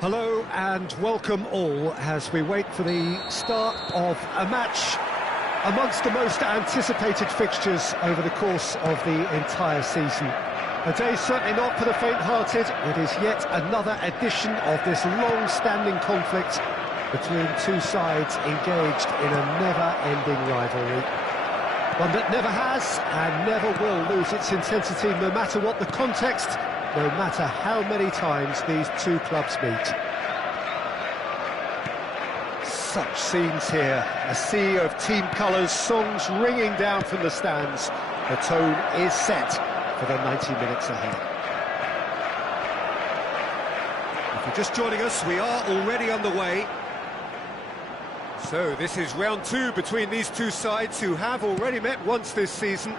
Hello and welcome all as we wait for the start of a match amongst the most anticipated fixtures over the course of the entire season. A day certainly not for the faint-hearted. It is yet another edition of this long-standing conflict between two sides engaged in a never-ending rivalry. One that never has and never will lose its intensity, no matter what the context, no matter how many times these two clubs meet. Such scenes here, a sea of team colours, songs ringing down from the stands. The tone is set for the 90 minutes ahead. If you're just joining us, we are already underway. So this is round two between these two sides who have already met once this season.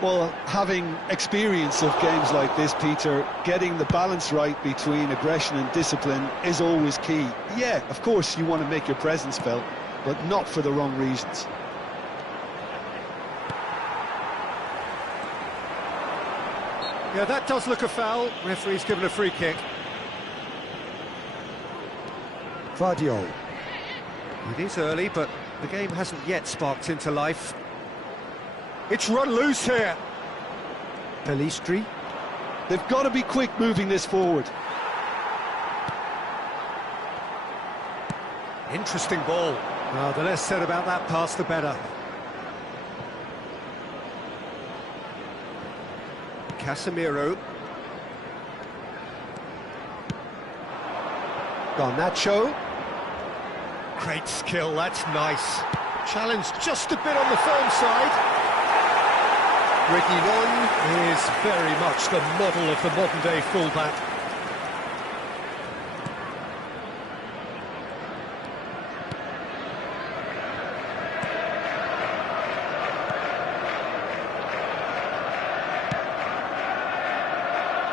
Well, having experience of games like this, Peter, getting the balance right between aggression and discipline is always key. Yeah, of course you want to make your presence felt, but not for the wrong reasons. Yeah, that does look a foul. Referee's given a free kick. Vardiol. It is early, but the game hasn't yet sparked into life. It's run loose here. Pelistri. They've got to be quick moving this forward. Interesting ball. Well, the less said about that pass, the better. Casemiro. Garnacho. Great skill, that's nice. Challenge just a bit on the firm side. Reguilon is very much the model of the modern-day fullback.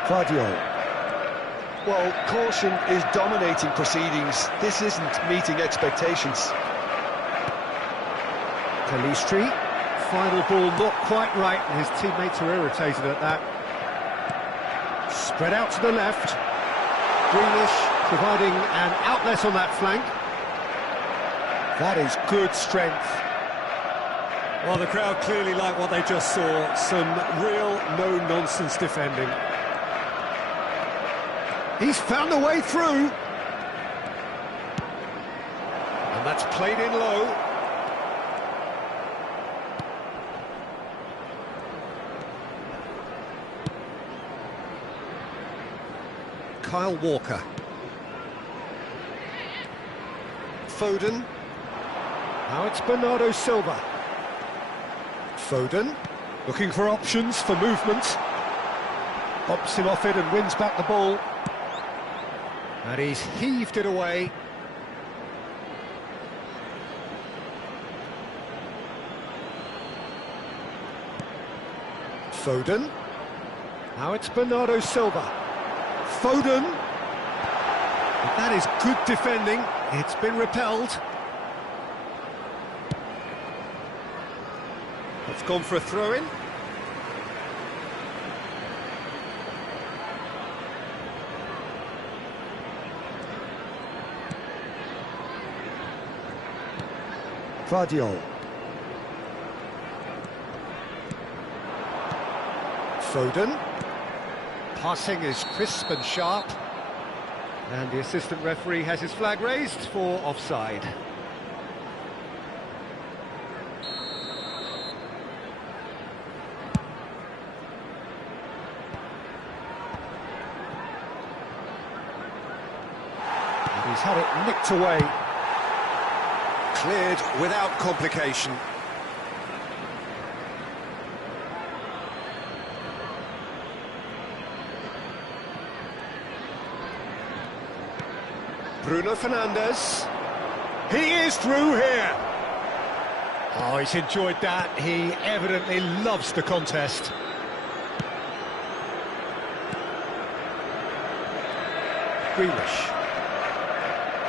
Vardiol. Well, caution is dominating proceedings. This isn't meeting expectations. Pelistri. Final ball not quite right, and his teammates are irritated at that. Spread out to the left. Greenish providing an outlet on that flank. That is good strength. Well, the crowd clearly like what they just saw. Some real no-nonsense defending. He's found a way through. And that's played in low. Kyle Walker. Foden. Now it's Bernardo Silva. Foden, looking for options for movement. Hops him off it and wins back the ball. And he's heaved it away. Foden. Now it's Bernardo Silva. Foden. But that is good defending. It's been repelled. It's gone for a throw-in. Vardiol. Foden. Passing is crisp and sharp. And the assistant referee has his flag raised for offside. And he's had it nicked away. Cleared without complication. Bruno Fernandes. He is through here. Oh, he's enjoyed that. He evidently loves the contest. Grealish.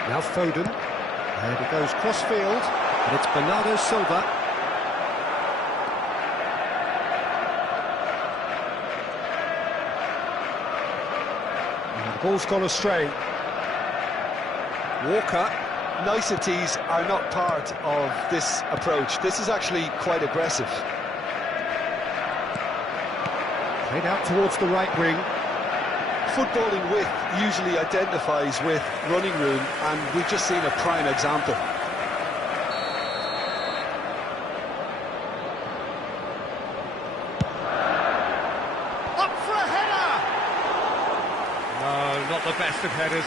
Now Foden. And he goes cross-field. And it's Bernardo Silva. And the ball's gone astray. Walker. Niceties are not part of this approach. This is actually quite aggressive. Played out towards the right wing. Footballing width usually identifies with running room, and we've just seen a prime example. Up for a header! No, not the best of headers.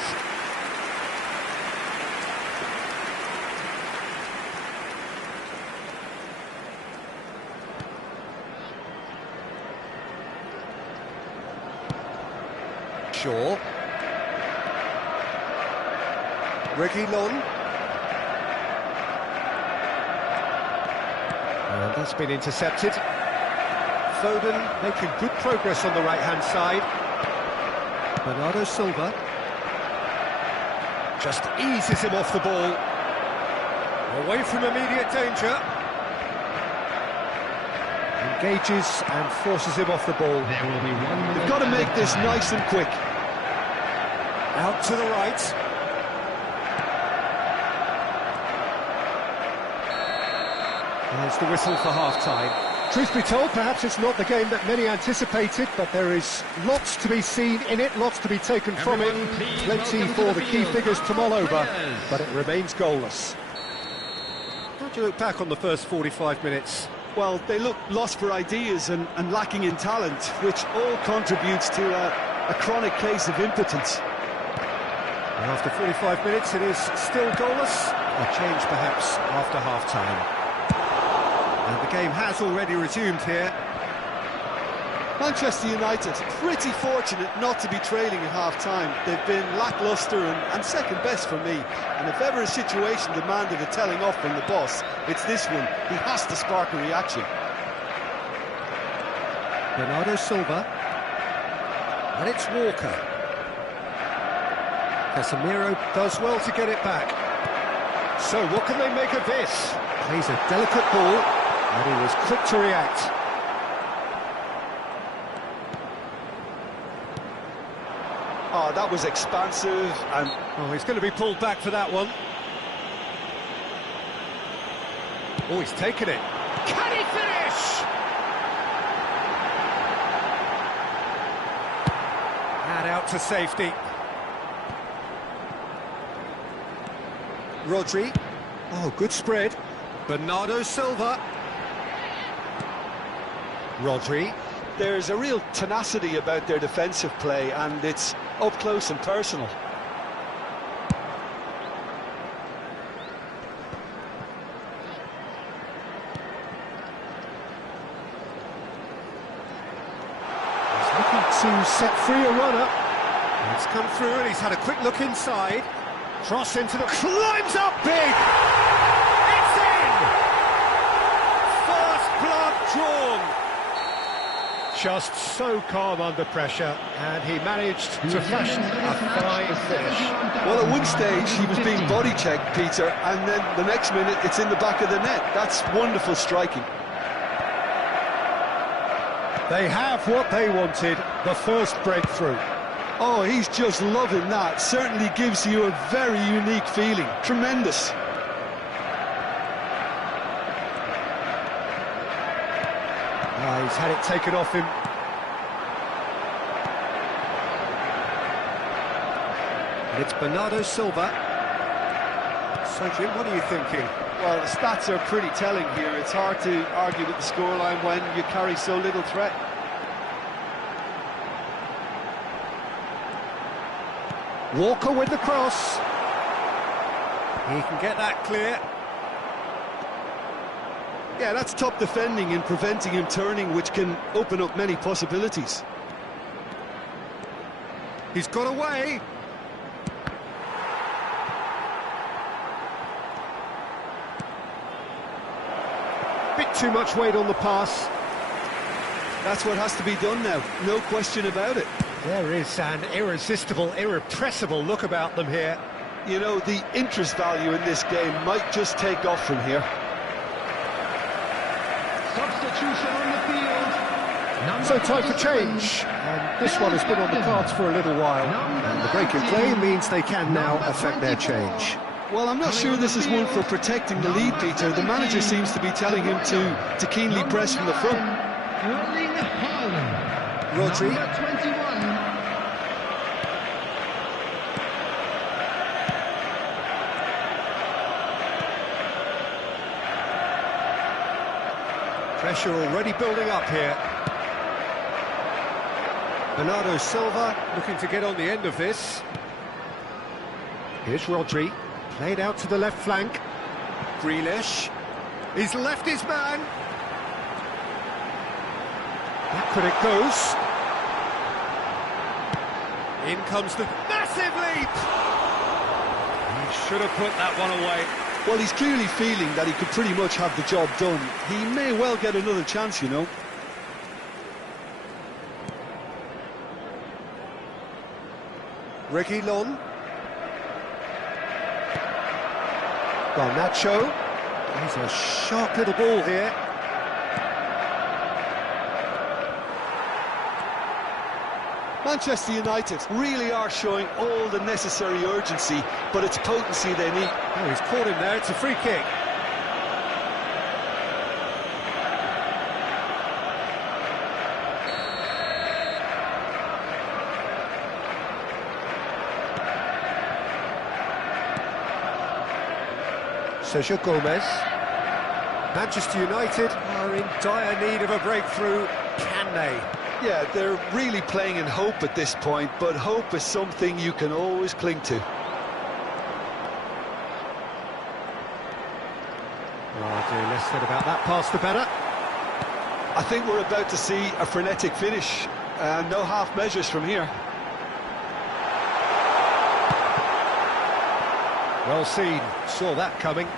Shaw. Reguilon. And that's been intercepted. Foden making good progress on the right-hand side. Bernardo Silva. Just eases him off the ball. Away from immediate danger. Engages and forces him off the ball. There will be 1 minute. They've got to make this nice and quick. Out to the right. There's the whistle for half-time. Truth be told, perhaps it's not the game that many anticipated, but there is lots to be seen in it, lots to be taken from it. Plenty for the key figures to mull over, but it remains goalless. How do you look back on the first 45 minutes? Well, they look lost for ideas and lacking in talent, which all contributes to a chronic case of impotence. And after 45 minutes, it is still goalless. A change, perhaps, after half-time. And the game has already resumed here. Manchester United, pretty fortunate not to be trailing at half-time. They've been lacklustre and second best for me. And if ever a situation demanded a telling off from the boss, it's this one. He has to spark a reaction. Bernardo Silva. And it's Walker. Casemiro does well to get it back. So what can they make of this? Plays a delicate ball, and he was quick to react. Oh, that was expansive and... Oh, he's going to be pulled back for that one. Oh, he's taken it. Can he finish? And out to safety. Rodri. Oh, good spread. Bernardo Silva. Rodri. There's a real tenacity about their defensive play, and it's up close and personal. He's looking to set free a runner. It's come through and he's had a quick look inside. Cross into the... climbs up big! It's in! First blood drawn. Just so calm under pressure, and he managed to fashion a fine finish. Well, at one stage he was being body checked, Peter, and then the next minute it's in the back of the net. That's wonderful striking. They have what they wanted, the first breakthrough. Oh, he's just loving that. Certainly gives you a very unique feeling. Tremendous. He's had it taken off him. And it's Bernardo Silva. So, Jim, what are you thinking? Well, the stats are pretty telling here. It's hard to argue with the scoreline when you carry so little threat. Walker with the cross. He can get that clear. Yeah, that's top defending and preventing him turning, which can open up many possibilities. He's got away. bit too much weight on the pass. That's what has to be done now, no question about it. There is an irresistible, irrepressible look about them here. You know, the interest value in this game might just take off from here. Substitution on the field. So time for change, and this one has been on the cards for a little while, and the break in play means they can now affect their change. Well, I'm not sure this is one for protecting the lead, Peter. The manager seems to be telling him to keenly press from the front. Rodri. Number 21. Pressure already building up here. Bernardo Silva looking to get on the end of this. Here's Rodri, played out to the left flank. Grealish, he's left his man. Backward it goes. In comes the massive leap! He should have put that one away. Well, he's clearly feeling that he could pretty much have the job done. He may well get another chance, you know. Reguilon. Garnacho. He's a sharp little ball here. Manchester United really are showing all the necessary urgency, but it's potency they need. Oh, he's caught him there, it's a free kick. Sergio Gomez. Manchester United are in dire need of a breakthrough. Can they? Yeah, they're really playing in hope at this point, but hope is something you can always cling to. Oh dear, less said about that pass the better. I think we're about to see a frenetic finish, and no half measures from here. Well seen, saw that coming.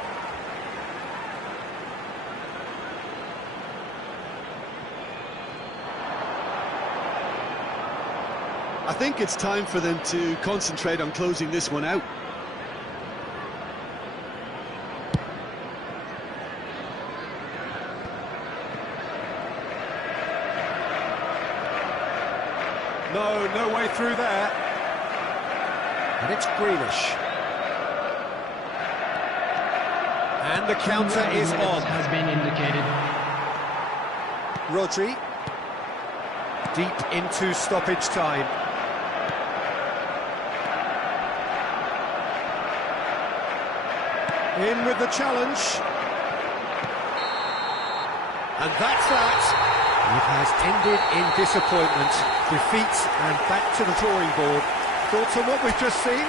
I think it's time for them to concentrate on closing this one out. No way through there. And it's Grealish. And the counter is on. Has been indicated. Rodri. Deep into stoppage time. In with the challenge. And that's that. It has ended in disappointment. Defeat and back to the drawing board. Thoughts on what we've just seen?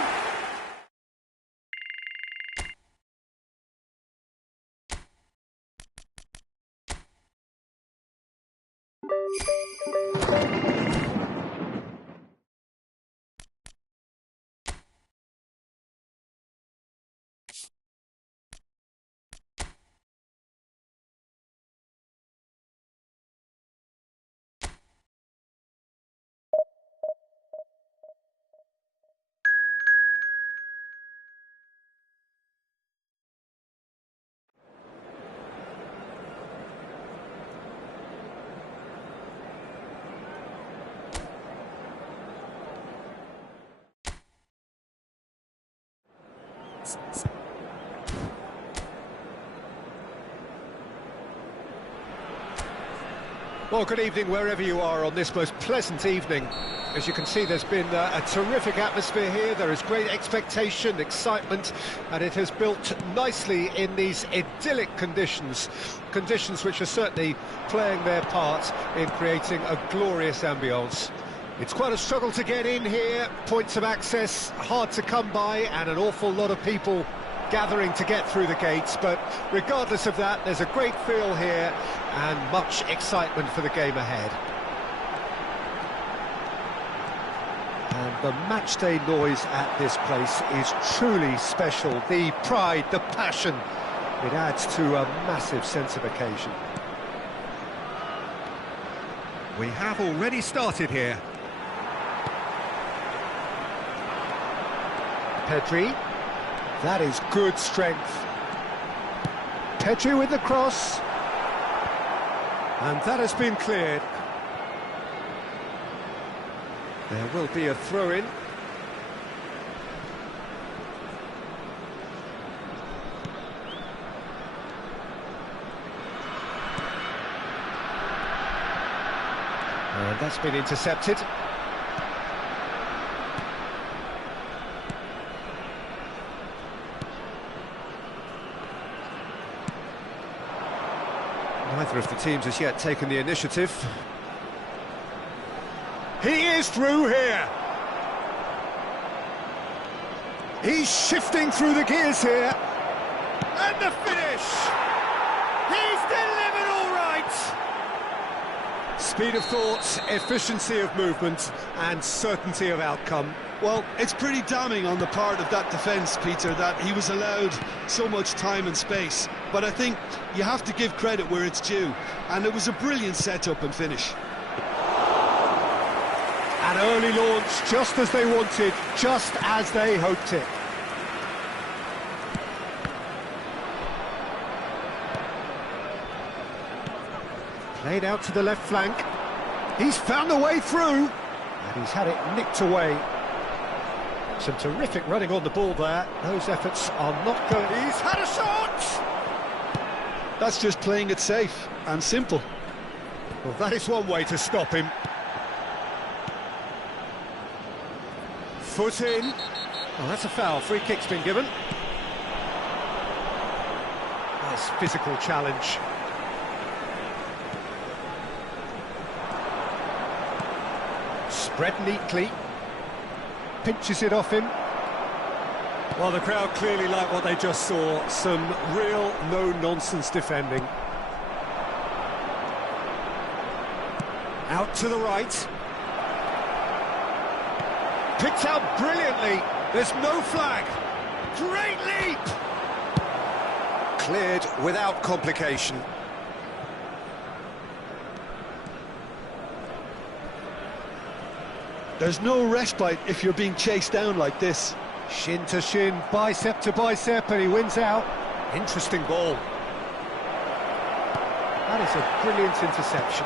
Well, good evening wherever you are on this most pleasant evening. As you can see, there's been a terrific atmosphere here. There is great expectation, excitement, and it has built nicely in these idyllic conditions. Conditions which are certainly playing their part in creating a glorious ambience. It's quite a struggle to get in here, points of access hard to come by, and an awful lot of people gathering to get through the gates, but regardless of that, there's a great feel here and much excitement for the game ahead. And the matchday noise at this place is truly special. The pride, the passion, It adds to a massive sense of occasion. We have already started here. Pedri. That is good strength. Pedri with the cross. And that has been cleared. There will be a throw-in. And that's been intercepted. Neither of the teams has yet taken the initiative. He is through here. He's shifting through the gears here. And the finish! He's delivered all right! Speed of thought, efficiency of movement, and certainty of outcome. Well, it's pretty damning on the part of that defence, Peter, that he was allowed so much time and space. But I think you have to give credit where it's due, and it was a brilliant setup and finish. An early launch, just as they wanted, just as they hoped it. Played out to the left flank. He's found a way through, and he's had it nicked away. Some terrific running on the ball there. Those efforts are not going. He's had a shot! That's just playing it safe and simple. Well, that is one way to stop him. Foot in. Oh, that's a foul. Free kick's been given. Nice physical challenge. Spread neatly. Pinches it off him. Well, the crowd clearly like what they just saw. Some real no-nonsense defending. Out to the right. Picked out brilliantly. There's no flag. Great leap! Cleared without complication. There's no respite if you're being chased down like this. Shin to shin, bicep to bicep, and he wins out. Interesting ball. That is a brilliant interception.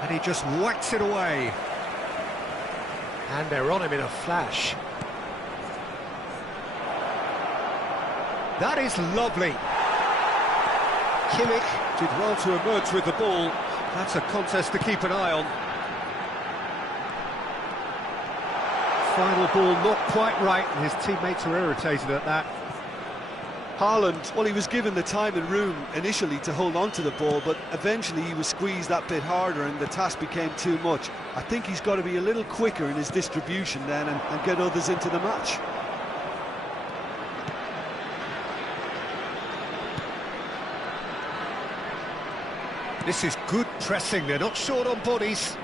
And he just whacks it away. And they're on him in a flash. That is lovely. Kimmich did well to emerge with the ball. That's a contest to keep an eye on. Final ball not quite right, and his teammates are irritated at that. Haaland, well, he was given the time and room initially to hold on to the ball, but eventually he was squeezed that bit harder and the task became too much. I think he's got to be a little quicker in his distribution then and get others into the match. This is good pressing, they're not short on bodies.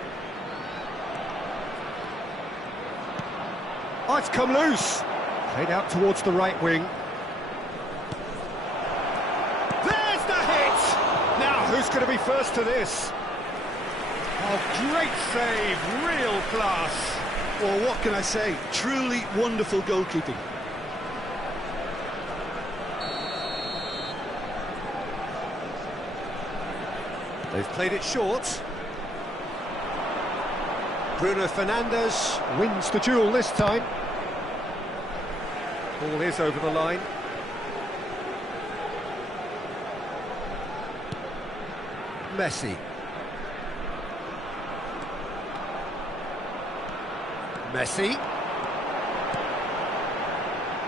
Oh, it's come loose. Played out towards the right wing. There's the hit! Now, who's going to be first to this? Oh, great save, real class. Well, what can I say? Truly wonderful goalkeeping. They've played it short. Bruno Fernandes wins the duel this time. Ball is over the line. Messi. Messi.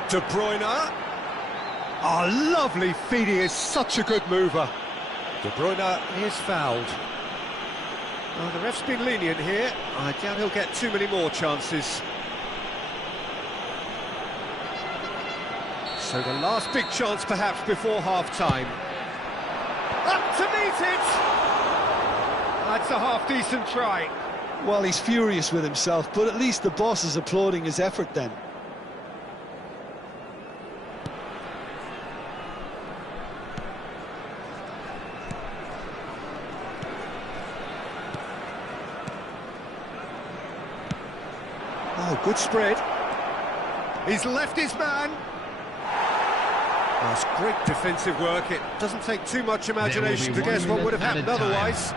De Bruyne. Oh, lovely feed, he is such a good mover. De Bruyne is fouled. Oh, the ref's been lenient here. I doubt he'll get too many more chances. So the last big chance perhaps before half-time. Up to meet it! That's a half-decent try. Well, he's furious with himself, but at least the boss is applauding his effort then. Good spread. He's left his man. That's great defensive work. It doesn't take too much imagination to guess what would have happened otherwise.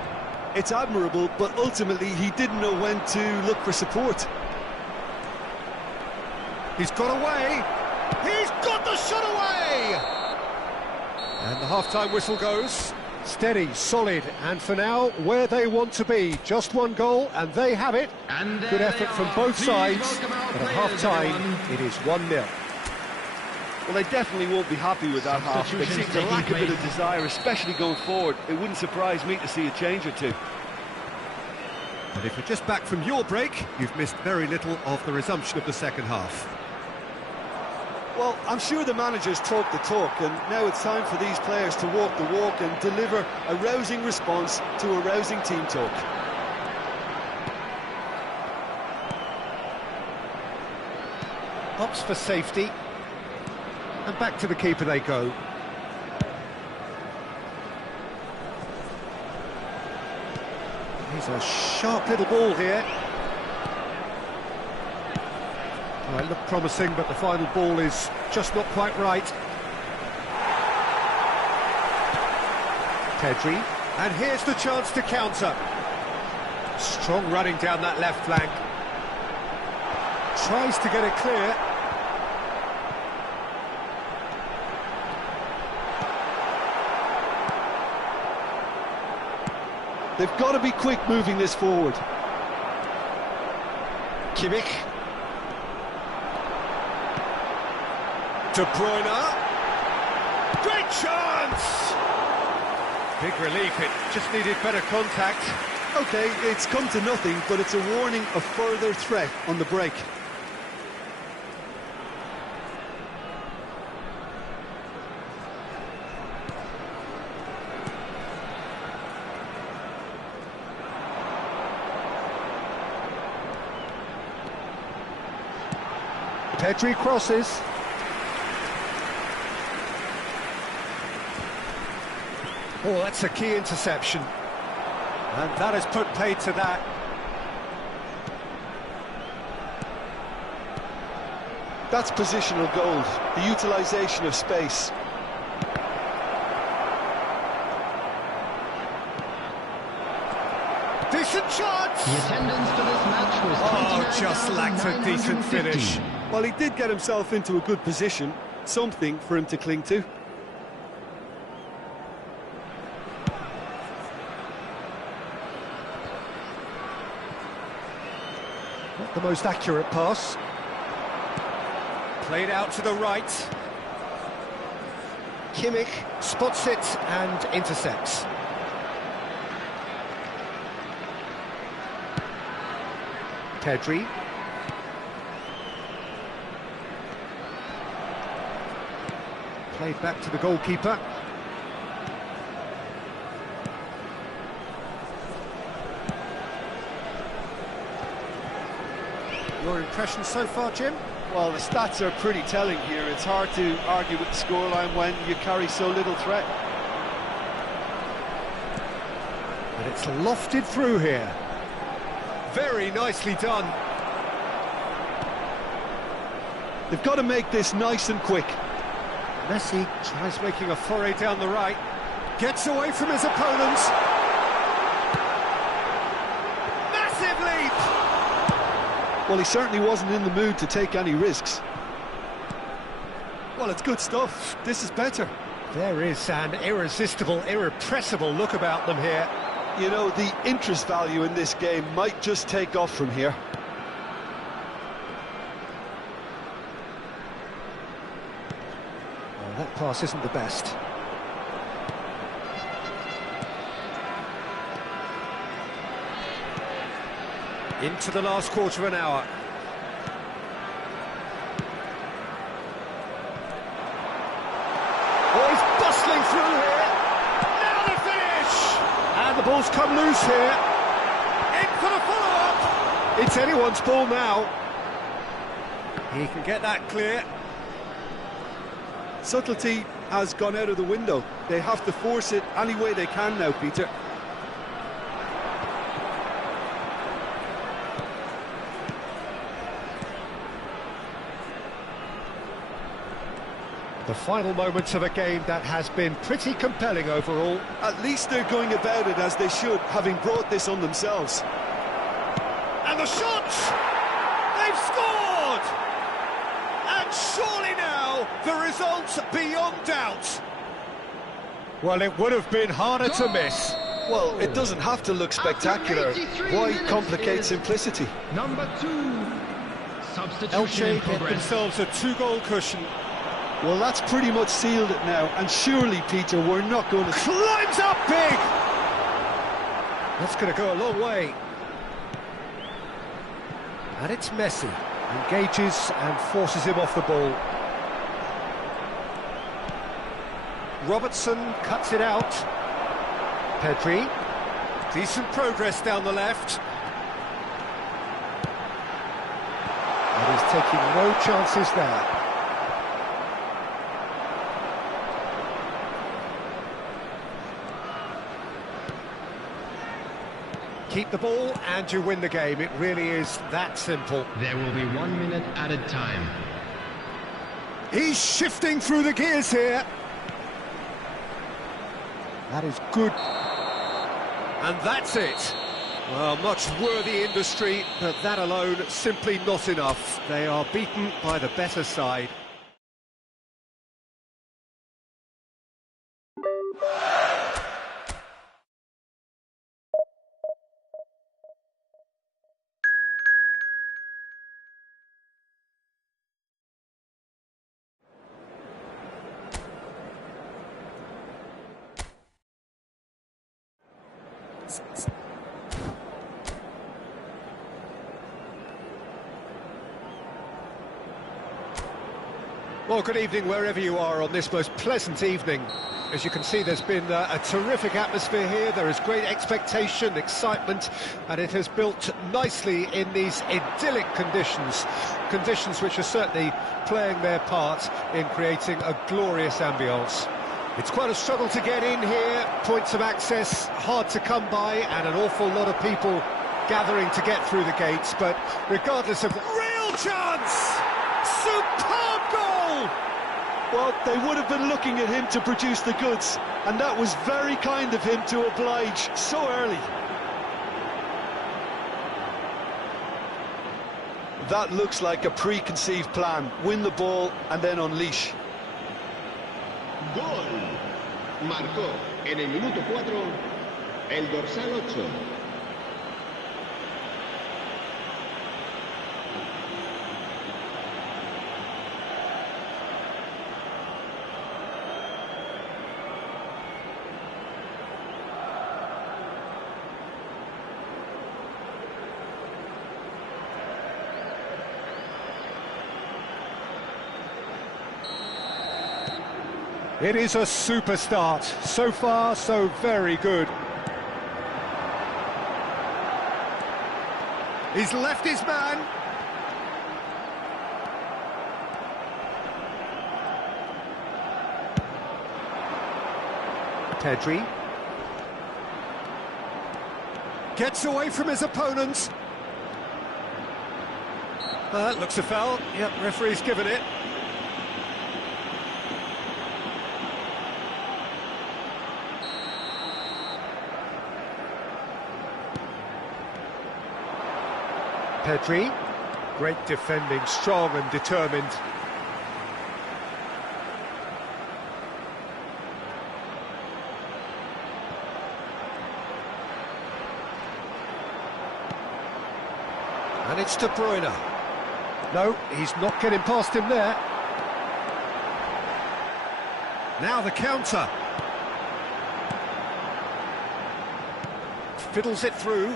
It's admirable, but ultimately he didn't know when to look for support. He's got away. He's got the shot away! And the half-time whistle goes. Steady, solid, and for now, where they want to be. Just one goal, and they have it. Good effort from both sides, but at half-time, it is 1-0. Well, they definitely won't be happy with that half. They seem to lack a bit of desire, especially going forward. It wouldn't surprise me to see a change or two. And if you're just back from your break, you've missed very little of the resumption of the second half. Well, I'm sure the managers talk the talk, and now it's time for these players to walk the walk and deliver a rousing response to a rousing team talk. Hops for safety. And back to the keeper they go. He's a sharp little ball here. Well, it looked promising, but the final ball is just not quite right. Pedri, and here's the chance to counter. Strong running down that left flank. Tries to get it clear. They've got to be quick moving this forward. Kimmich. De Bruyne. Great chance! Big relief, it just needed better contact. OK, it's come to nothing, but it's a warning of further threat on the break. Pedri crosses. Oh, that's a key interception. And that has put paid to that. That's positional gold, the utilisation of space. Decent chance! The attendance for this match was Oh, just lacked a decent finish. Well, he did get himself into a good position, something for him to cling to. Not the most accurate pass. Played out to the right. Kimmich spots it and intercepts. Pedri. Played back to the goalkeeper. Your impression so far, Jim? Well, the stats are pretty telling here. It's hard to argue with the scoreline when you carry so little threat. And it's lofted through here. Very nicely done. They've got to make this nice and quick. Messi tries making a foray down the right. Gets away from his opponents. Massive leap! Well, he certainly wasn't in the mood to take any risks. Well, it's good stuff. This is better. There is an irresistible, irrepressible look about them here. You know, the interest value in this game might just take off from here. Well, that pass isn't the best. Into the last quarter of an hour. Oh, he's bustling through here. Now the finish! And the ball's come loose here. In for the follow-up. It's anyone's ball now. He can get that clear. Subtlety has gone out of the window. They have to force it any way they can now, Peter. The final moments of a game that has been pretty compelling overall. At least they're going about it as they should, having brought this on themselves. And the shots! They've scored! And surely now, the result's beyond doubt. Well, it would have been harder to miss. Well, it doesn't have to look spectacular. Why complicate simplicity? Number 2. Substitution Elche in get progress. themselves a 2-goal cushion. Well, that's pretty much sealed it now, and surely, Peter, we're not going to... Climbs up big! That's going to go a long way. And it's Messi. Engages and forces him off the ball. Robertson cuts it out. Pedri. Decent progress down the left. And he's taking no chances there. Keep the ball and you win the game. It really is that simple. There will be 1 minute added time. He's shifting through the gears here. That is good. And that's it. Well, much worthy industry, but that alone simply not enough. They are beaten by the better side. Well, good evening wherever you are on this most pleasant evening. As you can see, there's been a terrific atmosphere here. There is great expectation, excitement, and it has built nicely in these idyllic conditions. Conditions which are certainly playing their part in creating a glorious ambience. It's quite a struggle to get in here, points of access hard to come by, and an awful lot of people gathering to get through the gates, but regardless of... Real chance! Superb goal! Well, they would have been looking at him to produce the goods, and that was very kind of him to oblige so early. That looks like a preconceived plan. Win the ball and then unleash. Gol. Marcó en el minuto 4 el dorsal 8. It is a super start. So far, so very good. He's left his man. Pedri. Gets away from his opponents. That looks a foul. Yep, referee's given it. Pedri, great defending, strong and determined. And it's De Bruyne. No, he's not getting past him there. Now the counter. Fiddles it through.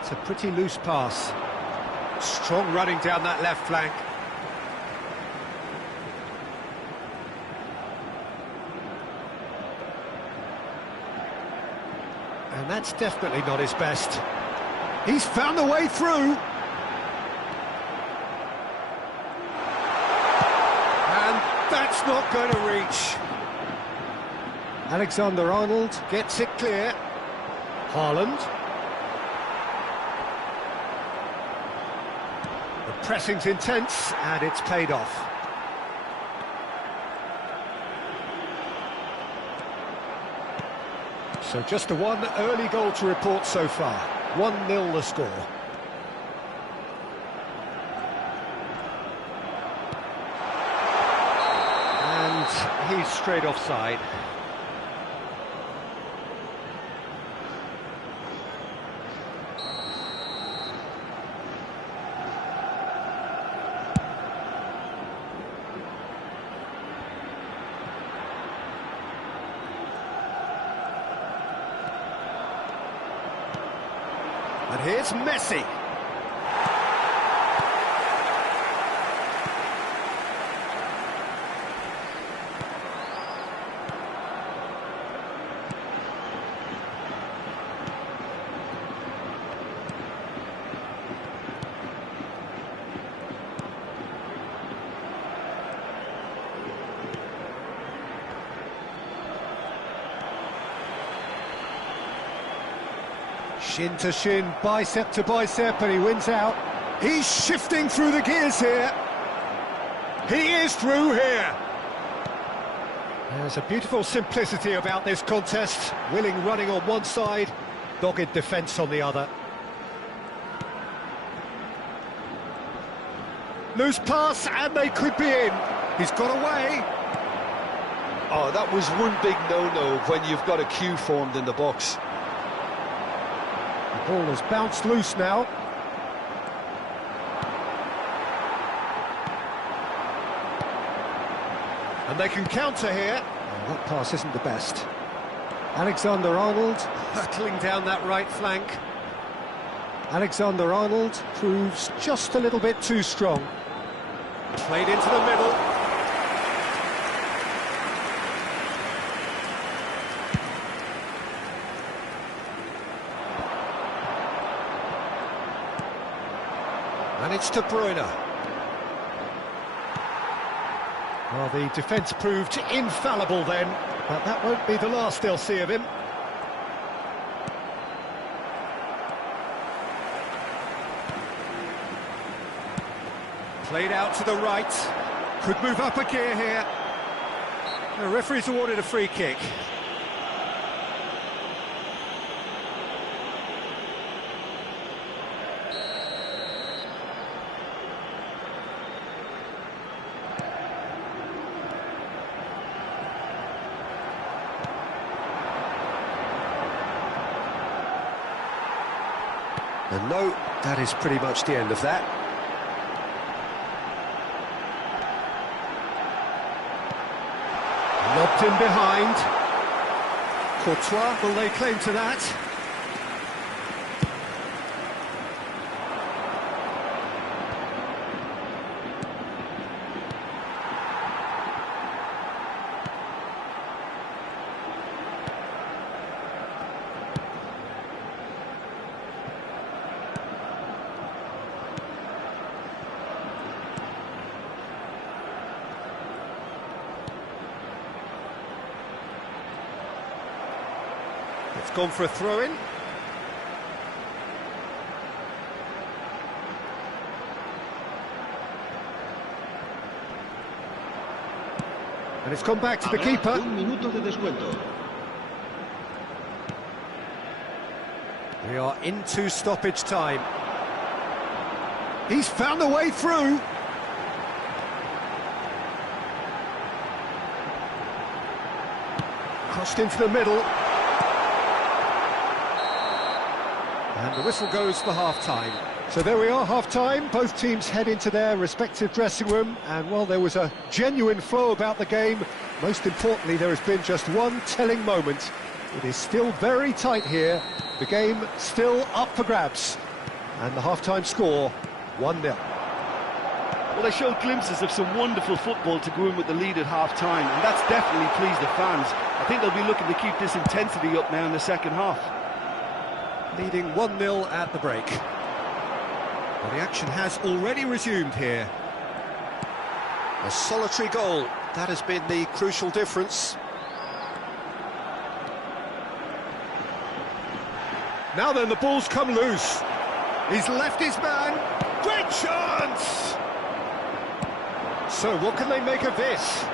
It's a pretty loose pass. Strong running down that left flank. And that's definitely not his best. He's found a way through. And that's not going to reach. Alexander-Arnold gets it clear. Haaland. The pressing's intense, and it's paid off. So just the one early goal to report so far. 1-0 the score. And he's straight offside. And here's Messi. Shin to shin, bicep to bicep, and he wins out. He's shifting through the gears here. He is through here. There's a beautiful simplicity about this contest. Willing running on one side, dogged defence on the other. Loose pass, and they could be in. He's got away. Oh, that was one big no-no when you've got a queue formed in the box. The ball has bounced loose now. And they can counter here. Oh, that pass isn't the best. Alexander-Arnold hurtling down that right flank. Alexander-Arnold proves just a little bit too strong. Played into the middle. And it's De Bruyne. Well, the defence proved infallible then, but that won't be the last they'll see of him. Played out to the right. Could move up a gear here. The referee's awarded a free kick. And no, that is pretty much the end of that. Lobbed in behind. Courtois will lay claim to that. It's gone for a throw-in. And it's gone back to the keeper. Un minuto de descuento. We are into stoppage time. He's found a way through. Crossed into the middle. And the whistle goes for half-time. So there we are, half-time. Both teams head into their respective dressing room. And while there was a genuine flow about the game, most importantly, there has been just one telling moment. It is still very tight here. The game still up for grabs. And the half-time score, 1-0. Well, they showed glimpses of some wonderful football to go in with the lead at half-time, and that's definitely pleased the fans. I think they'll be looking to keep this intensity up now in the second half. Leading 1-0 at the break. Well, the action has already resumed here. A solitary goal, that has been the crucial difference. Now then, the ball's come loose. He's left his man. Great shot! chance! So, what can they make of this?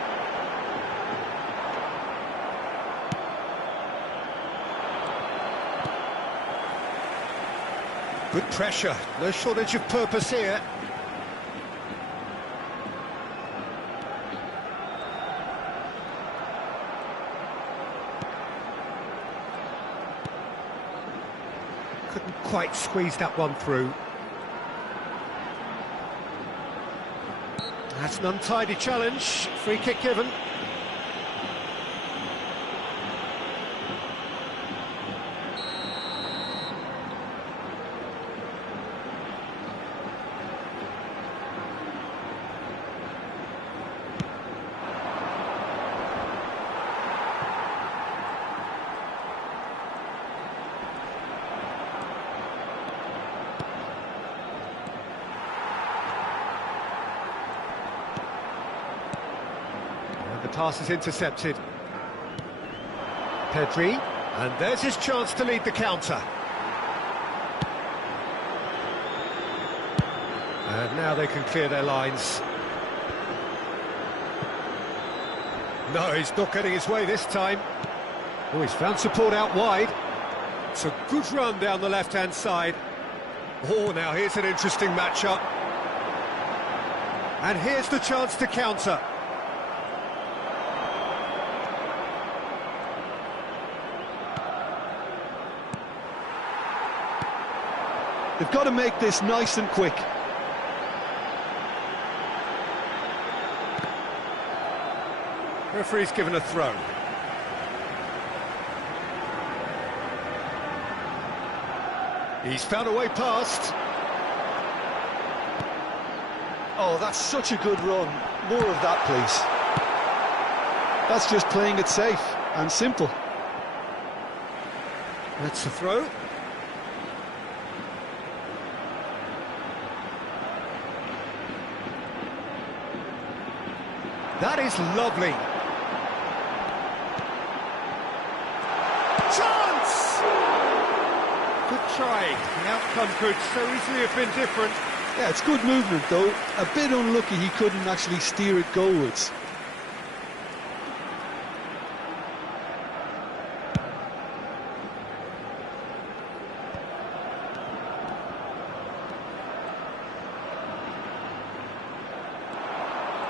Good pressure, no shortage of purpose here. Couldn't quite squeeze that one through. That's an untidy challenge, free kick given. The pass is intercepted. Pedri, and there's his chance to lead the counter. And now they can clear their lines. No, he's not getting his way this time. Oh, he's found support out wide. It's a good run down the left-hand side. Oh, now here's an interesting matchup. And here's the chance to counter. They've got to make this nice and quick. Referee's given a throw. He's found a way past. Oh, that's such a good run. More of that, please. That's just playing it safe and simple. That's a throw. That is lovely. Chance! Good try. The outcome could so easily have been different. Yeah, it's good movement, though. A bit unlucky he couldn't actually steer it goalwards.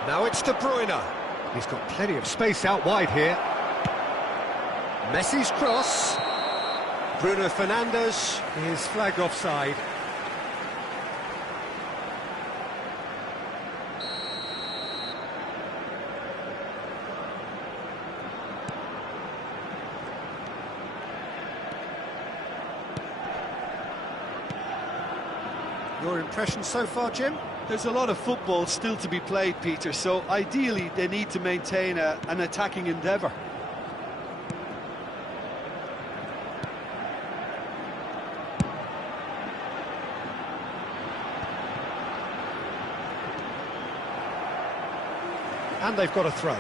Now it's De Bruyne. He's got plenty of space out wide here. Messi's cross. Bruno Fernandes is flagged offside. Your impression so far, Jim? There's a lot of football still to be played, Peter, so ideally they need to maintain an attacking endeavour. And they've got a throw.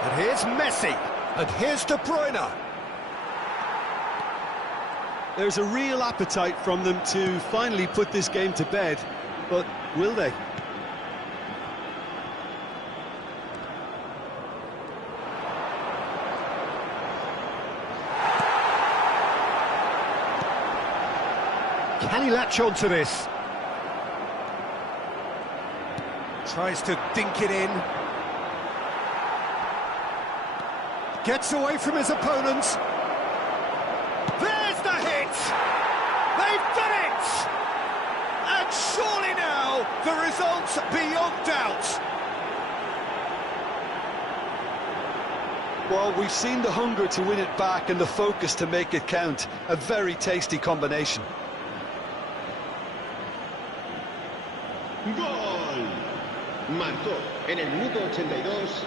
And here's Messi, and here's De Bruyne. There's a real appetite from them to finally put this game to bed, but will they? Can he latch on to this? Tries to dink it in. Gets away from his opponent. There's the hit! They've done it! And surely now, the result's beyond doubt. Well, we've seen the hunger to win it back and the focus to make it count. A very tasty combination. ¡Gol! Marcó en el minuto 82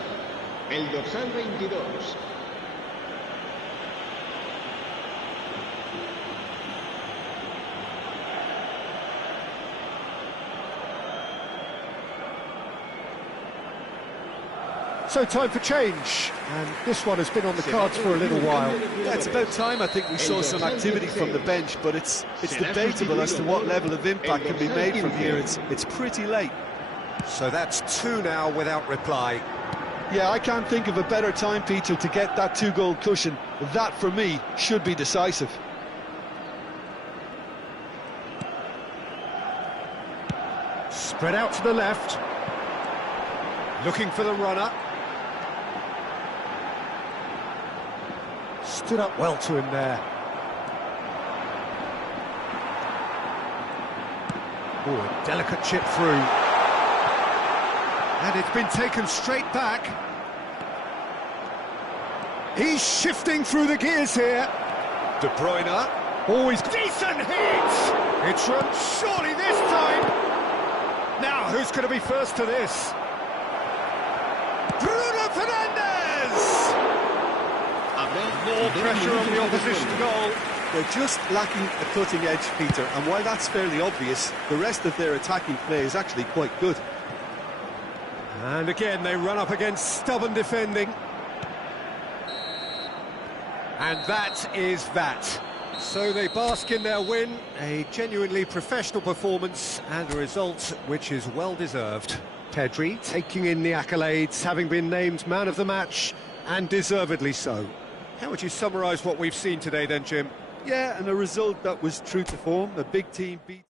el dorsal 22. So time for change, and this one has been on the cards for a little while. Yeah, it's about time I think we saw some activity from the bench, but it's debatable as to what level of impact can be made from here. It's pretty late. So that's two now without reply. Yeah, I can't think of a better time, Peter, to get that two-goal cushion. That, for me, should be decisive. Spread out to the left. Looking for the runner. Stood up well to him there. Oh, a delicate chip through. And it's been taken straight back. He's shifting through the gears here. De Bruyne. Always decent hit! It's run surely this time. Now, who's going to be first to this? Bruno Fernandes! More pressure on the opposition goal. They're just lacking a cutting edge, Peter, and while that's fairly obvious, the rest of their attacking play is actually quite good. And again, they run up against stubborn defending. And that is that. So they bask in their win, a genuinely professional performance and a result which is well deserved. Pedri taking in the accolades, having been named man of the match, and deservedly so. How would you summarise what we've seen today then, Jim? Yeah, and a result that was true to form. A big team beat.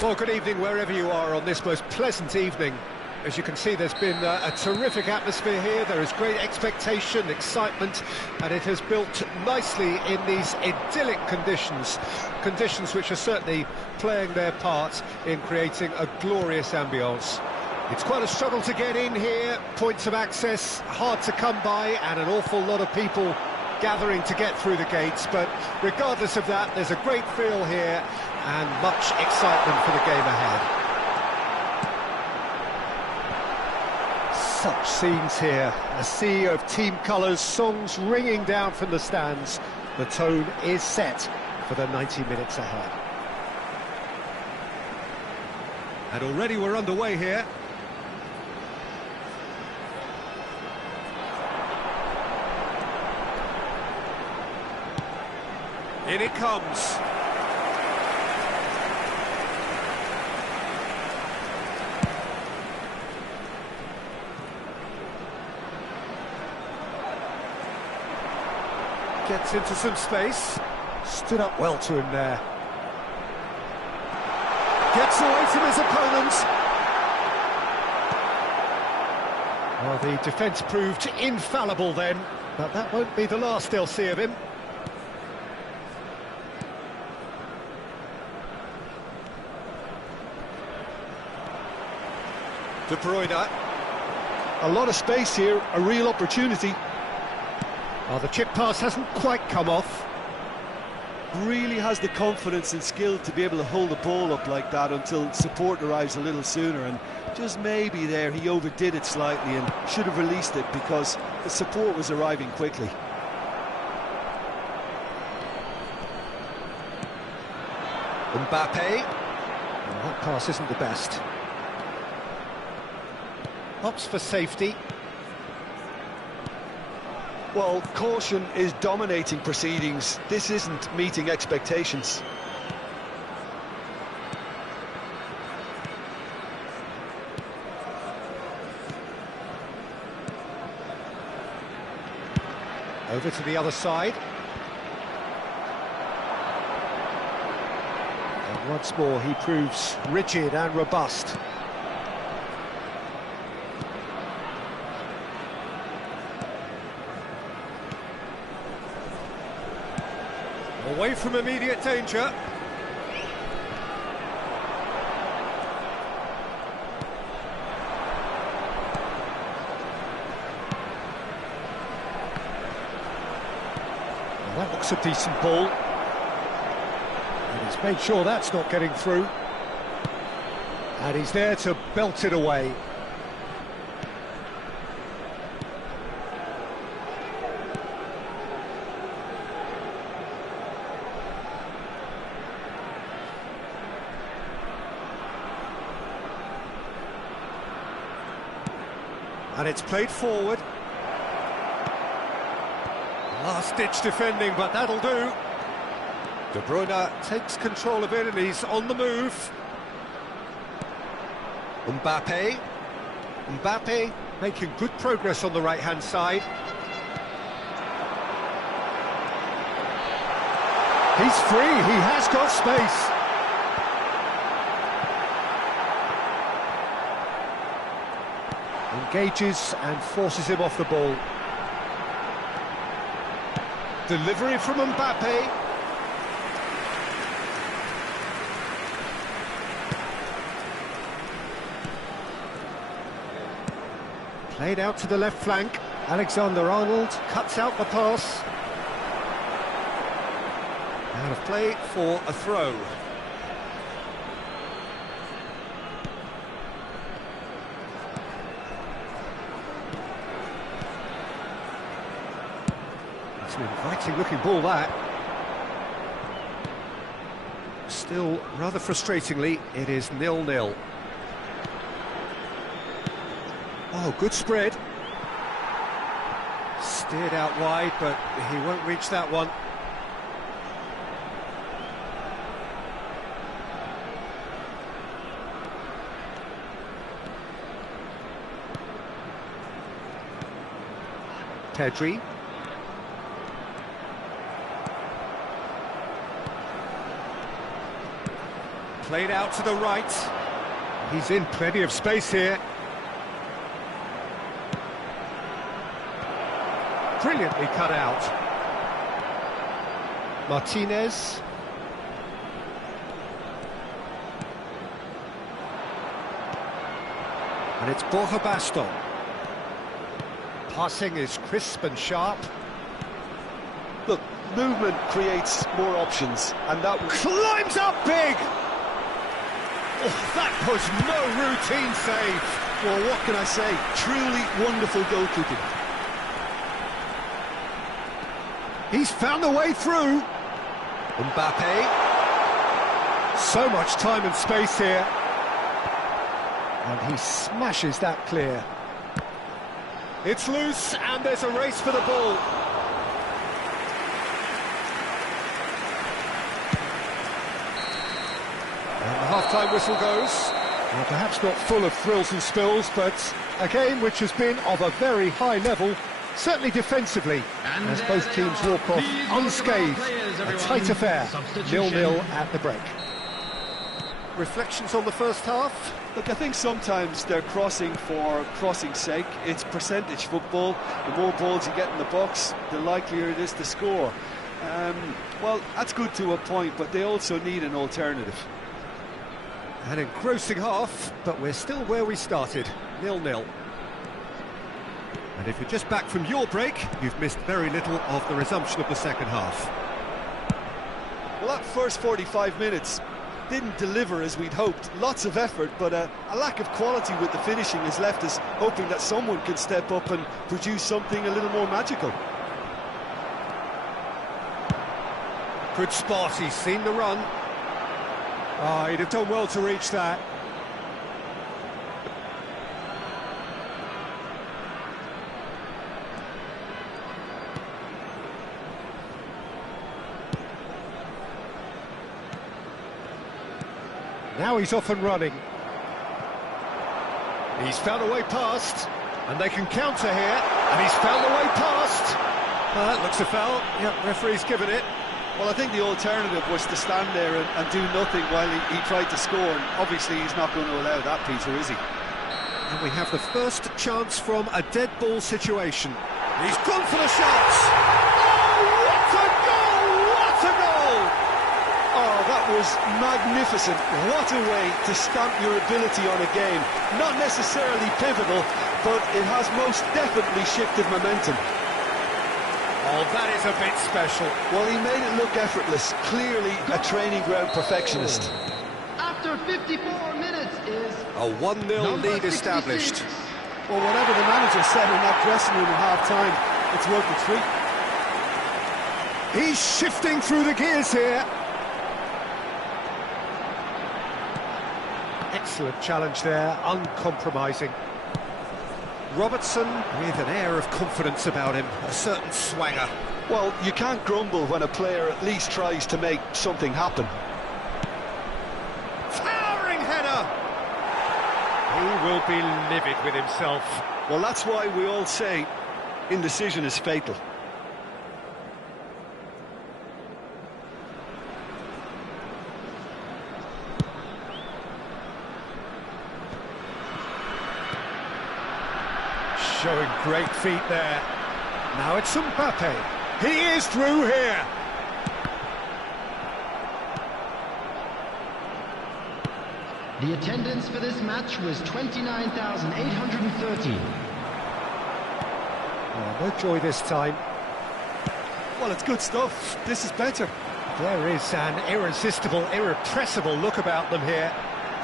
Well, good evening wherever you are on this most pleasant evening. As you can see, there's been a terrific atmosphere here. There is great expectation, excitement, and it has built nicely in these idyllic conditions. Conditions which are certainly playing their part in creating a glorious ambience. It's quite a struggle to get in here, points of access hard to come by, and an awful lot of people gathering to get through the gates, but regardless of that, there's a great feel here and much excitement for the game ahead. Such scenes here, a sea of team colours, songs ringing down from the stands. The tone is set for the 90 minutes ahead. And already we're underway here. In it comes. Gets into some space. Stood up well to him there. Gets away from his opponent. Well, the defence proved infallible then, but that won't be the last they'll see of him. De Bruyne. A lot of space here, a real opportunity. Well, the chip pass hasn't quite come off. Really has the confidence and skill to be able to hold the ball up like that until support arrives a little sooner, and just maybe there he overdid it slightly and should have released it because the support was arriving quickly. Mbappe. Well, that pass isn't the best. Opts for safety. Well, caution is dominating proceedings. This isn't meeting expectations. Over to the other side. A Once more, he proves rigid and robust. Away from immediate danger. Well, that looks a decent ball. And he's made sure that's not getting through. And he's there to belt it away. And it's played forward. Last-ditch defending, but that'll do. De Bruyne takes control of it and he's on the move. Mbappe making good progress on the right-hand side. He's free, he has got space. Engages and forces him off the ball. Delivery from Mbappe. Played out to the left flank. Alexander-Arnold cuts out the pass. Out of play for a throw. It's an inviting looking ball, that. Still, rather frustratingly, it is 0-0. Oh, good spread. Steered out wide, but he won't reach that one. Pedri. Played out to the right. He's in plenty of space here. Brilliantly cut out. Martinez. And it's Borja Baston. Passing is crisp and sharp. Look, movement creates more options, and that Climbs up big! Oh, that was no routine save. Well, what can I say? Truly wonderful goalkeeping. He's found a way through. Mbappe. So much time and space here. And he smashes that clear. It's loose, and there's a race for the ball. And the half-time whistle goes. Well, perhaps not full of thrills and spills, but a game which has been of a very high level, certainly defensively, as both teams walk off unscathed. A tight affair, 0-0 at the break. Reflections on the first half? Look, I think sometimes they're crossing for crossing's sake. It's percentage football. The more balls you get in the box, the likelier it is to score. Well, that's good to a point, but they also need an alternative. An engrossing half, but we're still where we started, 0-0. And if you're just back from your break, you've missed very little of the resumption of the second half. Well, that first 45 minutes didn't deliver as we'd hoped. Lots of effort, but a lack of quality with the finishing has left us hoping that someone can step up and produce something a little more magical. Good spot, he's seen the run. Oh, he'd have done well to reach that. Now he's off and running. He's found a way past, and they can counter here, and he's found a way past. That looks a foul. Yep, referee's given it. Well, I think the alternative was to stand there and do nothing while he tried to score. And obviously, he's not going to allow that, Peter, is he? And we have the first chance from a dead ball situation. He's gone for the shots! Oh, what a goal! What a goal! Oh, that was magnificent. What a way to stamp your ability on a game. Not necessarily pivotal, but it has most definitely shifted momentum. Oh, that is a bit special. Well, he made it look effortless. Clearly a training ground perfectionist. After 54 minutes is A 1-0 lead 66. established. Well, whatever the manager said in that dressing room at half-time, it's worth the treat. He's shifting through the gears here. Excellent challenge there, uncompromising. Robertson with an air of confidence about him, a certain swagger. Well, you can't grumble when a player at least tries to make something happen. Towering header! He will be livid with himself. Well, that's why we all say indecision is fatal. Showing great feet there. Now it's Mbappe. He is through here. The attendance for this match was 29,830. Oh, no joy this time. Well, it's good stuff. This is better. There is an irresistible, irrepressible look about them here.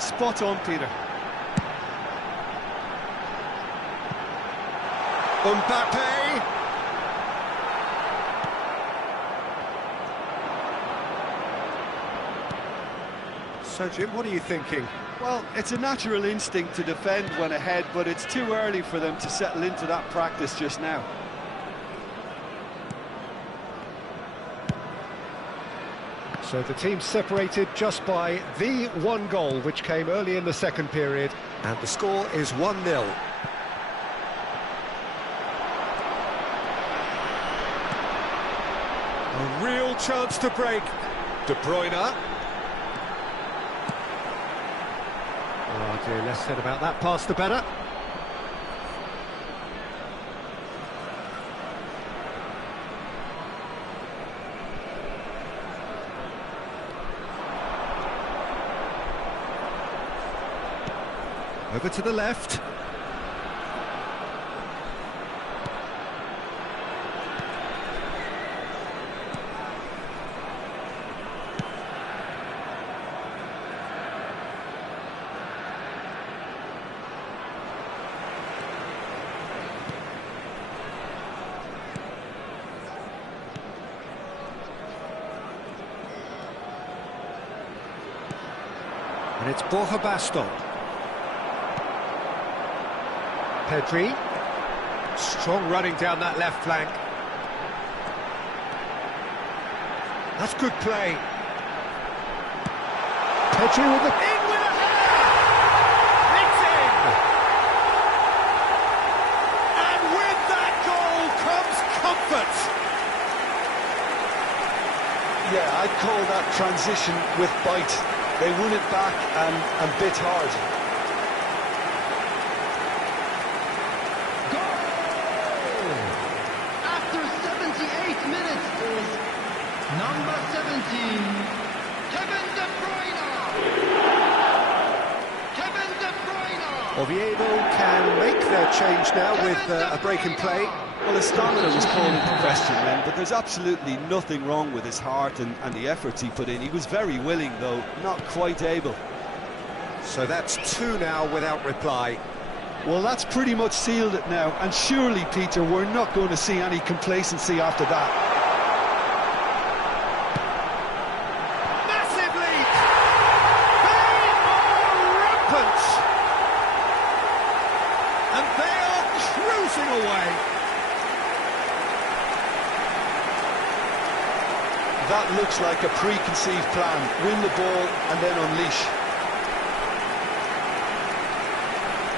Spot on, Peter. Mbappe! So, Jim, what are you thinking? Well, it's a natural instinct to defend when ahead, but it's too early for them to settle into that practice just now. So the team separated just by the one goal, which came early in the second period. And the score is 1-0. A real chance to break. De Bruyne. Oh dear, less said about that pass the better. Over to the left. And it's Borja Baston. Pedri. Strong running down that left flank. That's good play. Pedri with the... In with a header! It's in! And with that goal comes comfort! Yeah, I'd call that transition with bite. They won it back and bit hard. After 78 minutes is number 17, Kevin De Bruyne. Kevin De Bruyne. Oviedo can make their change now with a break in play. Well, his stamina was called into question then, but there's absolutely nothing wrong with his heart and the efforts he put in. He was very willing, though, not quite able. So that's 2 now without reply. Well, that's pretty much sealed it now, and surely, Peter, we're not going to see any complacency after that. Massive lead! They are rampant! And they are cruising away. That looks like a preconceived plan. Win the ball and then unleash.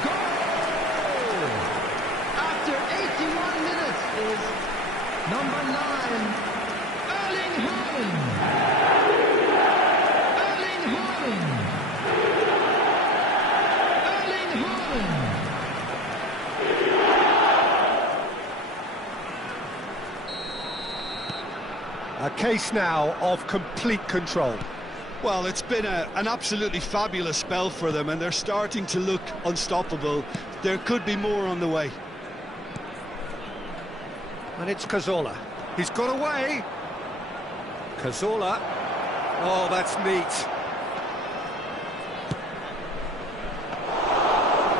Goal! After 81 minutes is number 9, Erling A case now of complete control. Well, it's been an absolutely fabulous spell for them, and they're starting to look unstoppable. There could be more on the way. And it's Cazorla. He's got away. Cazorla. Oh, that's neat.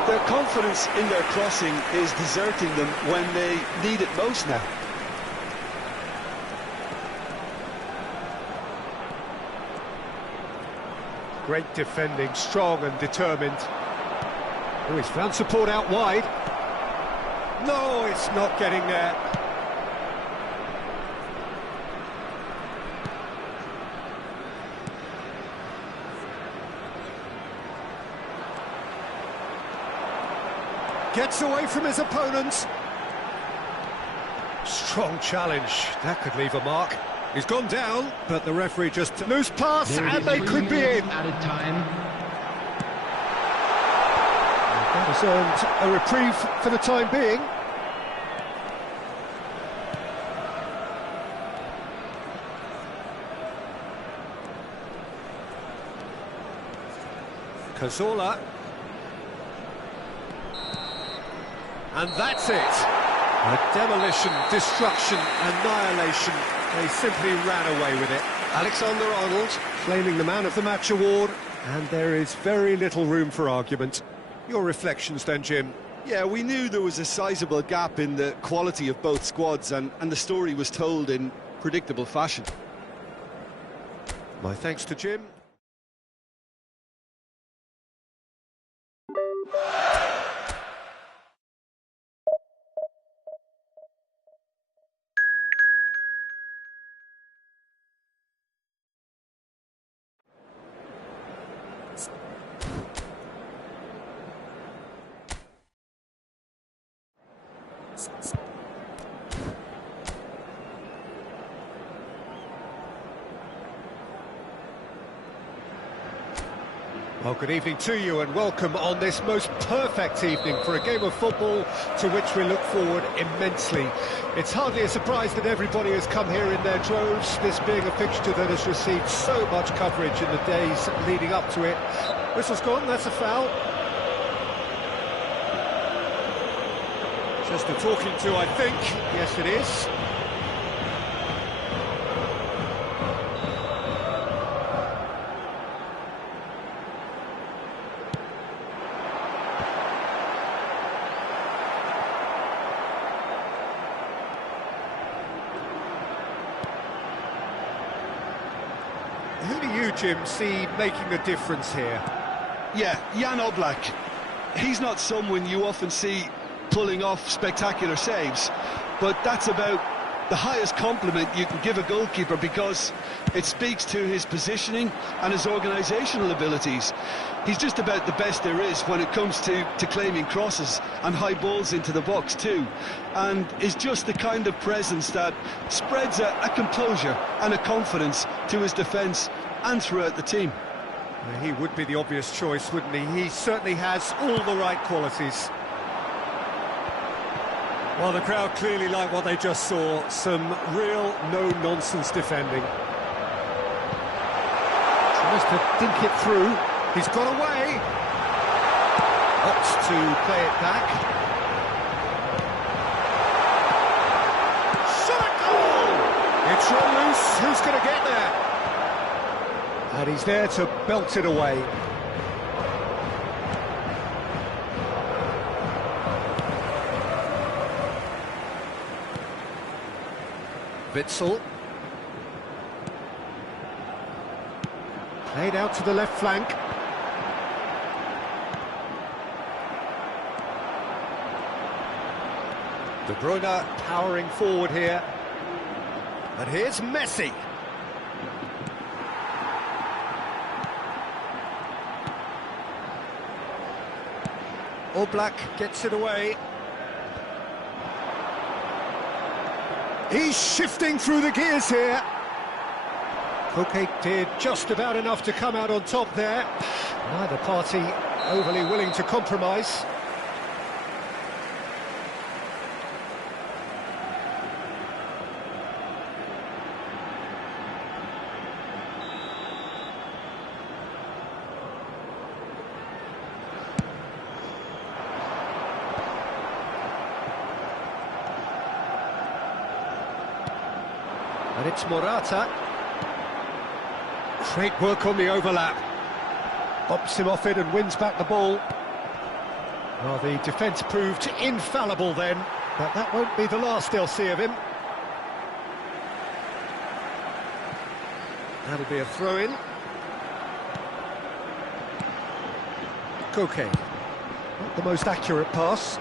Their confidence in their crossing is deserting them when they need it most now. Great defending, strong and determined. Oh, he's found support out wide. No, it's not getting there. Gets away from his opponents. Strong challenge. That could leave a mark. He's gone down, but the referee just loose pass, and they could be in. Added time. That has earned a reprieve for the time being. Cazorla. And that's it. A demolition, destruction, annihilation. They simply ran away with it. Alexander-Arnold claiming the Man of the Match award, and there is very little room for argument. Your reflections then, Jim? Yeah, we knew there was a sizable gap in the quality of both squads, and the story was told in predictable fashion. My thanks to Jim. Well, good evening to you and welcome on this most perfect evening for a game of football to which we look forward immensely. It's hardly a surprise that everybody has come here in their droves, this being a fixture that has received so much coverage in the days leading up to it. Whistle's gone, that's a foul. Just a talking to, I think. Yes, it is. Who do you, Jim, see making a difference here? Yeah, Jan Oblak. He's not someone you often see pulling off spectacular saves, but that's about the highest compliment you can give a goalkeeper, because it speaks to his positioning and his organisational abilities. He's just about the best there is when it comes to claiming crosses and high balls into the box too, and is just the kind of presence that spreads a composure and a confidence to his defence and throughout the team. He would be the obvious choice, wouldn't he? He certainly has all the right qualities. Well, the crowd clearly like what they just saw. Some real no-nonsense defending. Tries to dink it through. He's got away. Opts to play it back. Shot goal! It's run loose. Who's going to get there? And he's there to belt it away. Witsel. Played out to the left flank. De Bruyne powering forward here. And here's Messi. Oblak gets it away. He's shifting through the gears here. Okay, did just about enough to come out on top there. Neither party overly willing to compromise. And it's Morata. Great work on the overlap. Bops him off it and wins back the ball. Well, the defence proved infallible then, but that won't be the last they'll see of him. That'll be a throw-in. Koke. Not the most accurate pass.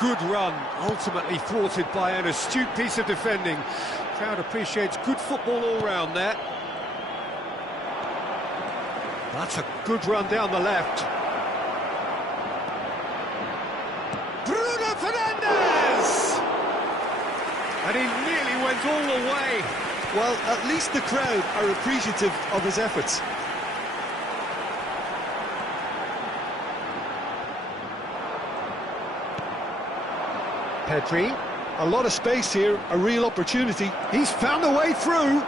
Good run, ultimately thwarted by an astute piece of defending. Crowd appreciates good football all round there. That's a good run down the left. Bruno Fernandes! And he nearly went all the way. Well, at least the crowd are appreciative of his efforts. Pedri. A lot of space here, a real opportunity. He's found a way through.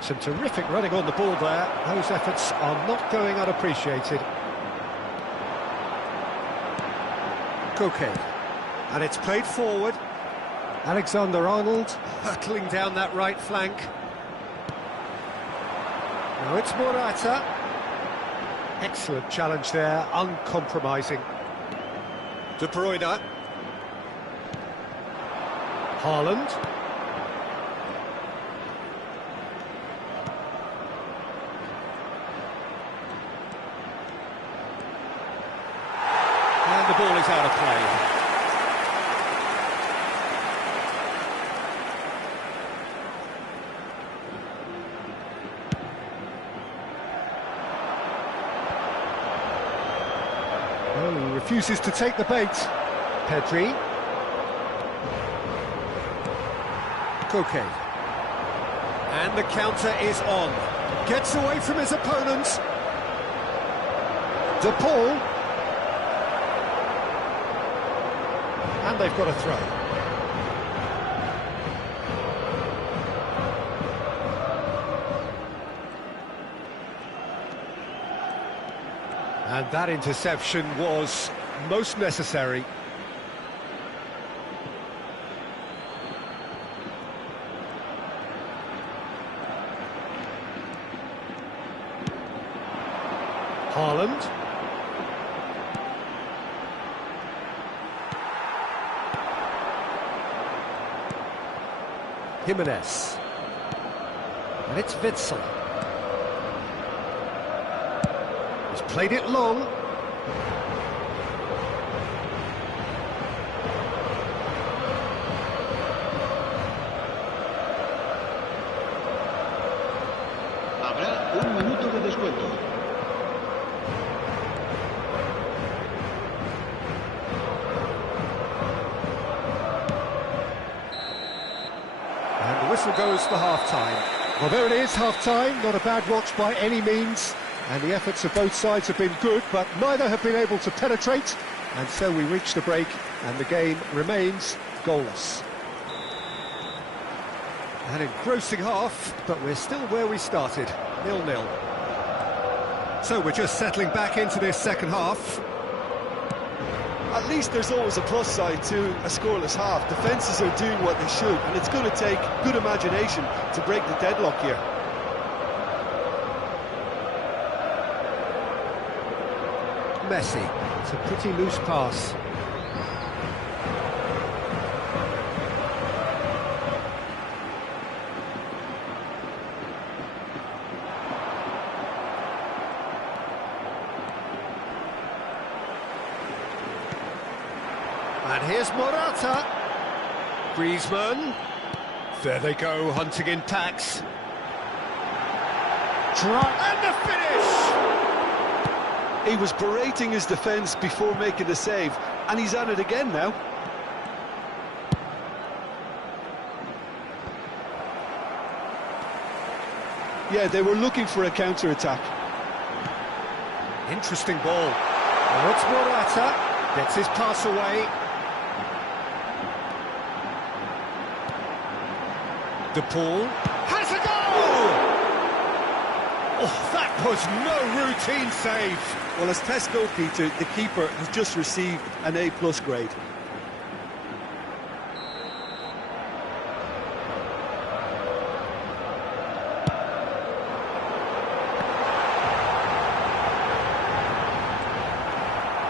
Some terrific running on the ball there. Those efforts are not going unappreciated. Koke. And it's played forward. Alexander-Arnold hurtling down that right flank. Now it's Morata. Excellent challenge there, uncompromising. De Bruyne. Haaland. And the ball is out of play. Oh, he refuses to take the bait. Pedri. Koke. And the counter is on. Gets away from his opponent. De Paul. And they've got a throw. And that interception was most necessary. Haaland. Jimenez. And it's Witsel. He's played it long. Habrá un minuto de descuento. And the whistle goes for half-time. Well, there it is, half-time. Not a bad watch by any means. And the efforts of both sides have been good, but neither have been able to penetrate. And so we reach the break, and the game remains goalless. An engrossing half, but we're still where we started, 0-0. So we're just settling back into this second half. At least there's always a plus side to a scoreless half. Defences are doing what they should, and it's going to take good imagination to break the deadlock here. Messi. It's a pretty loose pass. And here's Morata. Griezmann. There they go, hunting in packs. And the finish! He was berating his defence before making the save, and he's at it again now. Yeah, they were looking for a counter-attack. Interesting ball. Now it's Morata, gets his pass away. De Paul has a goal! Oh, that was no routine save. Well, as tests go, Peter, the keeper has just received an A+ grade.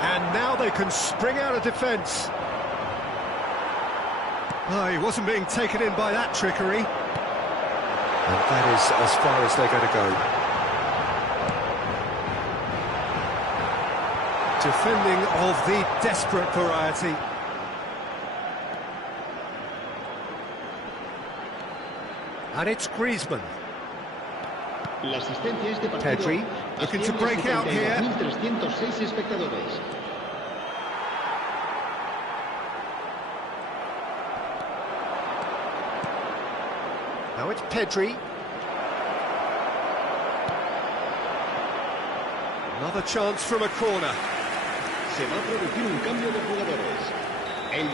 And now they can spring out of defence. Oh, he wasn't being taken in by that trickery. And that is as far as they're going to go. Defending of the desperate variety. And it's Griezmann. Pedri looking to break out here. Now it's Pedri. Another chance from a corner.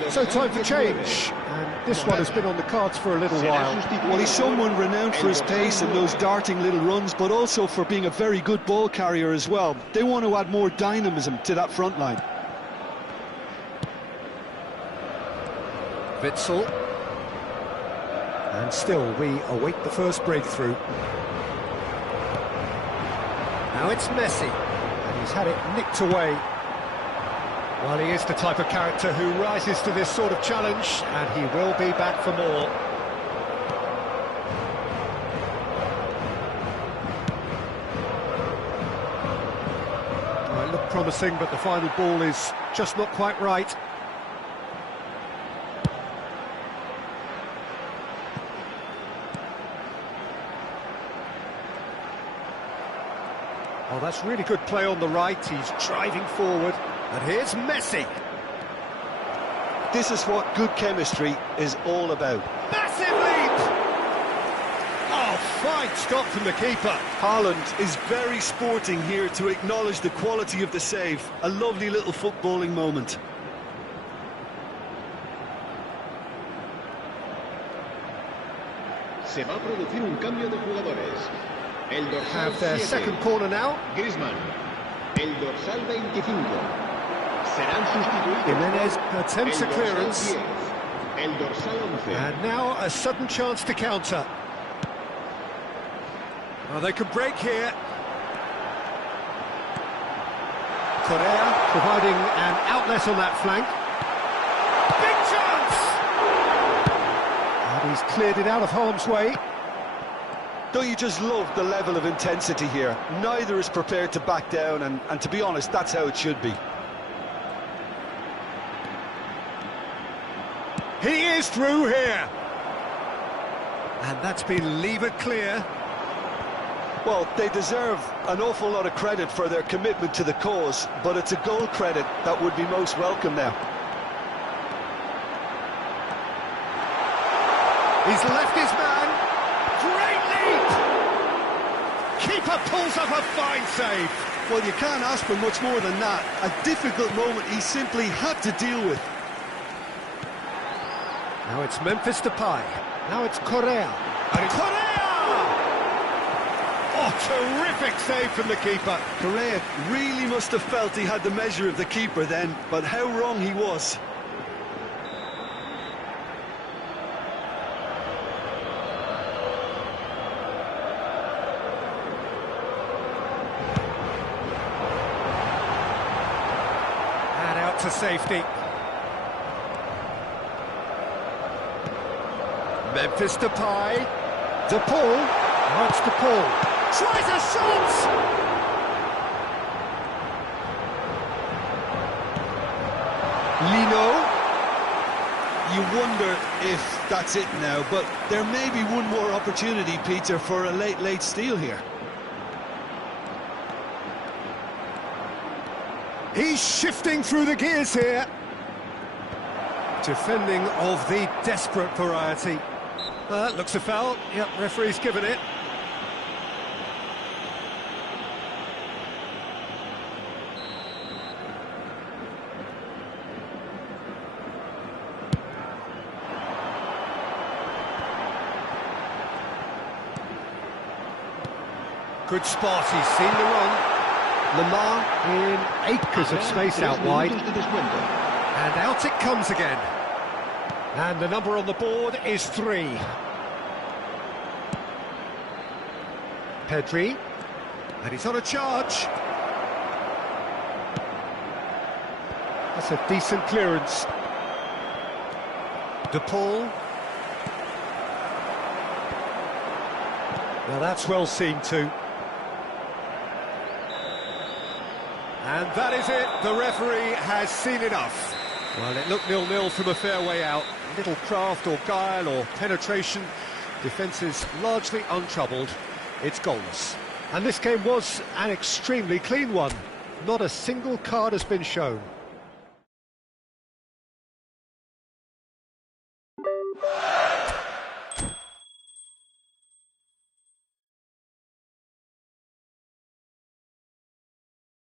So time for change, and this one has been on the cards for a little while. Well, he's someone renowned for his pace and those darting little runs, but also for being a very good ball carrier as well. They want to add more dynamism to that front line. Witsel. And still, we await the first breakthrough. Now it's Messi, and he's had it nicked away. Well, he is the type of character who rises to this sort of challenge, and he will be back for more. Well, it looked promising, but the final ball is just not quite right. Oh, that's really good play on the right. He's driving forward. And here's Messi. This is what good chemistry is all about. Massive leap! Oh, fine stop from the keeper. Haaland is very sporting here to acknowledge the quality of the save. A lovely little footballing moment. Se va a producir un cambio de jugadores. El dorsal Have their 7, second corner now. Griezmann. El dorsal 25. Serán sustituidos. Jimenez attempts a El dorsal clearance. 10. El dorsal 11. And now a sudden chance to counter. Well, they could break here. Correa providing an outlet on that flank. Big chance! And he's cleared it out of harm's way. Don't you just love the level of intensity here? Neither is prepared to back down, and to be honest, that's how it should be. He is through here. And that's been levered clear. Well, they deserve an awful lot of credit for their commitment to the cause, but it's a goal credit that would be most welcome now. He's left his man. Great leap! Keeper pulls up a fine save. Well, you can't ask for much more than that. A difficult moment he simply had to deal with. Now it's Memphis Depay. Now it's Correa. And Correa! Oh, terrific save from the keeper. Correa really must have felt he had the measure of the keeper then, but how wrong he was. And out to safety. Memphis Depay. De Paul. Now it's De Paul. Tries a shot! Lino. You wonder if that's it now, but there may be one more opportunity, Peter, for a late steal here. He's shifting through the gears here. Defending of the desperate variety. Looks a foul. Yep, referee's given it. Good spot, he's seen the run. Lamar in acres of space out wide. And out it comes again. And the number on the board is 3. Pedri. And he's on a charge. That's a decent clearance. De Paul. Now that's well seen too. And that is it, the referee has seen enough. Well, it looked 0-0 from a fair way out. Little craft or guile or penetration. Defence is largely untroubled. It's goalless. And this game was an extremely clean one. Not a single card has been shown.